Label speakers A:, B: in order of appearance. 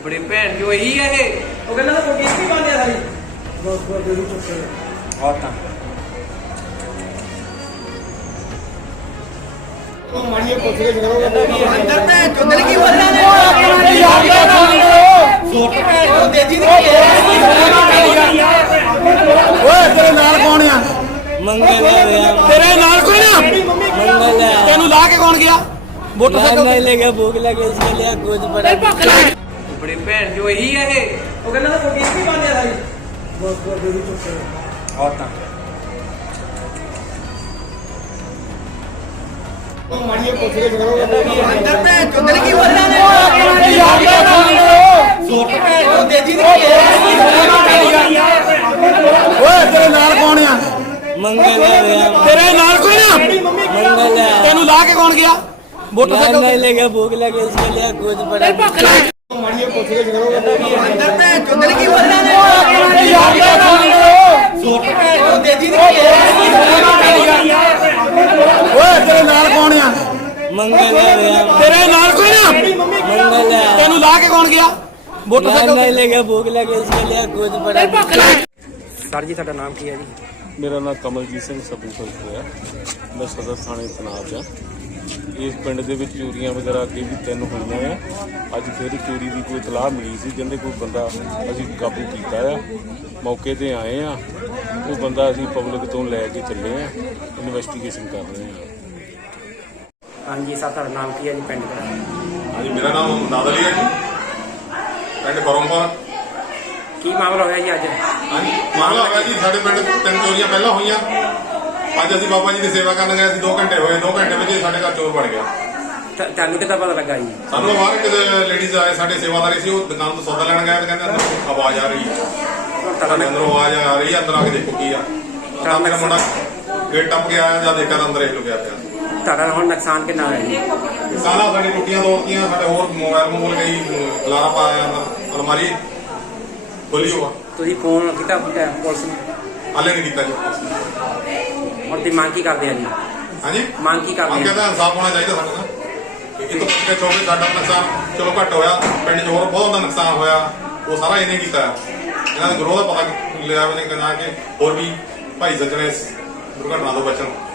A: ਬੜੀ ਭੈਣ ਜੋ ਇਹੀ ਹੈ ਇਹ ਉਹ ਕਹਿੰਦਾ ਤਾਂ ਕੋਈ ਨਹੀਂ ਬੰਦਿਆ ਸਾਰੀ ਬਸ ਦੇ ਚੁੱਕੇ ਹਾਂ ਤਾਂ
B: ਮਾੜੀਏ ਪੁੱਛ ਕੇ ਜਨਾਬ
A: ਅੰਦਰ ਭੈਣ ਚੋਦਲ ਕੀ ਬੋਲਣਾ ਨੇ ਸੋਟ ਭੈਣ ਚੋ ਦੇ ਦੀ
B: ਓਏ ਤੇਰੇ ਨਾਲ ਕੌਣ ਆ?
C: ਮੰਗਲ
B: ਤੇਰੇ ਨਾਲ ਕੋਈ ਨਾ?
C: मंगल
B: ਤੈਨੂੰ ਲਾ ਕੇ ਕੌਣ ਗਿਆ? ਮੋਟਰਸਾਈਕਲ
C: नहीं लेगा भूख लगे इसके लिए कुछ बड़ा
A: ਬੜੀ ਭੈਣ ਜੋ ਇਹੀ ਹੈ ਇਹ ਉਹ ਕਹਿੰਦਾ ਤਾਂ ਕੋਈ ਨਹੀਂ ਬੰਦਿਆ ਸਾਰੀ ਬਸ ਦੇ ਚੁੱਕੇ ਹਾਂ ਤਾਂ
B: ਮਾੜੀਏ ਪੁੱਛ ਕੇ ਜਨਾਬ
A: ਅੰਦਰ ਭੈਣ ਚੋਦਲ ਕੀ ਬੋਲਣਾ ਨੇ ਸੋਟ ਭੈਣ ਚੋ ਦੇ ਦੀ
B: ਓਏ ਤੇਰੇ ਨਾਲ ਕੌਣ ਆ?
C: मंगल
B: ਤੇਰੇ ਨਾਲ ਕੋਈ ਨਾ?
C: मंगल
B: ਤੈਨੂੰ ਲਾ ਕੇ ਕੌਣ ਗਿਆ? ਮੋਟਰਸਾਈਕਲ
C: नहीं लेगा भूख लगे इसके लिए कुछ बड़ा
B: ਮਾੜੀਏ ਪੁੱਛ ਕੇ ਜਨਾਬ
A: ਅੰਦਰ ਭੈਣ ਚੋਦਲ ਕੀ ਬੋਲਣਾ ਨੇ ਸੋਟ ਭੈਣ ਚੋ ਦੇ ਦੀ
B: ਓਏ ਤੇਰੇ ਨਾਲ ਕੌਣ ਆ?
C: मंगल
B: ਤੇਰੇ ਨਾਲ ਕੋਈ ਨਾ?
C: मंगल
B: ਤੈਨੂੰ ਲਾ ਕੇ ਕੌਣ ਗਿਆ? ਮੋਟਰਸਾਈਕਲ
C: नहीं लेगा भूख लगे इसके लिए कुछ बड़ा
A: ਸਰ ਜੀ ਤੁਹਾਡਾ ਨਾਮ ਕੀ ਹੈ ਜੀ
D: ਮੇਰਾ ਨਾਮ ਕਮਲਜੀਤ ਸਿੰਘ ਸਬ ਇੰਸਪੈਕਟਰ ਹੈ। ਮੈਂ ਸਦਰ ਥਾਣੇ ਤੈਨਾਤ ਹਾਂ। ਇਸ ਪਿੰਡ ਦੇ ਵਿੱਚ ਚੋਰੀਆਂ ਵਗੈਰਾ ਅੱਗੇ ਵੀ 3 ਹੋਈਆਂ ਆ। ਅੱਜ ਫਿਰ ਚੋਰੀ ਦੀ ਕੋਈ ਇਤਲਾਹ ਮਿਲੀ ਸੀ, ਜਿਹਦੇ ਕੋਈ ਬੰਦਾ ਅਸੀਂ ਕਾਬੂ ਕੀਤਾ ਆ। ਮੌਕੇ ਤੇ ਆਏ ਆ, ਉਹ ਬੰਦਾ ਅਸੀਂ ਪਬਲਿਕ ਤੋਂ ਲੈ ਕੇ ਚੱਲੇ ਆ, ਇਨਵੈਸਟੀਗੇਸ਼ਨ ਕਰ ਰਹੇ ਆ।
A: ਹਾਂਜੀ ਸਰ ਤੁਹਾਡਾ ਨਾਮ ਕੀ ਹੈ ਜੀ ਪਿੰਡ ਦਾ
E: ਹਾਂਜੀ, ਮੇਰਾ ਨਾਮ ਨਾਦ ਅਲੀ ਹੈ ਜੀ, ਪਿੰਡ ਬਰੋਂਪੁਰ।
A: ਕੀ ਮਾਮਲਾ ਹੋਇਆ ਜੀ ਅੱਜ
E: ਹਾਂਜੀ, ਮਾਮਲਾ ਹੋਇਆ ਜੀ ਸਾਡੇ ਪਿੰਡ 3 ਚੋਰੀਆਂ ਪਹਿਲਾਂ ਹੋਈਆਂ। ਅੱਜ ਅਸੀਂ ਬਾਬਾ ਜੀ ਦੀ ਸੇਵਾ ਕਰਨ ਗਏ ਸੀ, 2 ਘੰਟੇ ਹੋਏ। 2 ਘੰਟੇ ਵਿੱਚ ਸਾਡੇ ਘਰ ਚੋਰ ਵੜ ਗਿਆ।
A: ਤੁਹਾਨੂੰ ਕਿੱਦਾਂ ਪਤਾ ਲੱਗਾ ਜੀ
E: ਸਾਨੂੰ ਬਾਹਰ ਕਿਤੇ ਲੇਡੀਜ਼ ਆਏ, ਸਾਡੇ ਸੇਵਾਦਾਰੀ ਸੀ, ਉਹ ਦੁਕਾਨ ਤੋਂ ਸੌਦਾ ਲੈਣ ਗਏ ਤੇ ਕਹਿੰਦੇ ਅੰਦਰ ਆਵਾਜ਼ ਆ ਰਹੀ ਹੈ। ਸਾਡੇ ਅੰਦਰੋਂ ਆਵਾਜ਼ ਆ ਰਹੀ ਹੈ, ਅੰਦਰ ਆ ਕੇ ਦੇਖੋ ਕੀ ਆ। ਤਾਂ ਮੇਰਾ ਮੁੰਡਾ ਗੇਟ ਟੱਪ ਕੇ ਆਇਆ, ਜਾਂ ਦੇਖਿਆ ਤਾਂ ਅੰਦਰ ਇਹ ਲੁਕਿਆ ਪਿਆ।
A: ਤੁਹਾਡਾ ਹੁਣ ਨੁਕਸਾਨ ਕਿੰਨਾ ਹੋਇਆ ਜੀ
E: ਸਾਰਾ ਸਾਡੀ ਟੁੱਟੀਆਂ ਤੋੜਤੀਆਂ, ਸਾਡੇ ਹੋਰ ਮੋਬਾਈਲ ਗਈ, ਖਲਾਰਾ ਪਾਇਆ ਅੰਦਰ, ਅਲਮਾਰੀ ਖੋਲੀ ਹੋਆ।
A: ਤੁਸੀਂ ਫੋਨ ਕੀਤਾ ਪੁਲਿਸ ਨੂੰ
E: ਹਾਲੇ ਨਹੀਂ ਕੀਤਾ ਜੀ।
A: ਹੁਣ ਤੇ ਮੰਗ ਕੀ ਕਰਦੇ ਆ ਜੀ
E: ਹਾਂਜੀ,
A: ਮੰਗ ਕੀ ਕਰਦੇ
E: ਕਹਿੰਦਾ ਇਨਸਾਫ ਹੋਣਾ ਚਾਹੀਦਾ ਸਾਡੇ ਨਾਲ। ਇਹ ਤੋਂ ਪਿੱਛੇ ਚੋਕੇ ਸਾਡਾ ਨੁਕਸਾਨ ਚਲੋ ਘੱਟ ਹੋਇਆ, ਪਿੰਡ 'ਚ ਹੋਰ ਬਹੁਤ ਦਾ ਨੁਕਸਾਨ ਹੋਇਆ, ਉਹ ਸਾਰਾ ਇਹਨੇ ਕੀਤਾ। ਇਹਨਾਂ ਦੇ ਗਰੋਹ ਦਾ ਪਤਾ ਲਿਆ ਵੀ ਨਹੀਂ ਕਿ ਹੋਰ ਵੀ ਭਾਈ ਸੱਜਣੇ ਇਸ ਦੁਰਘਟਨਾ ਤੋਂ ਬਚਣ।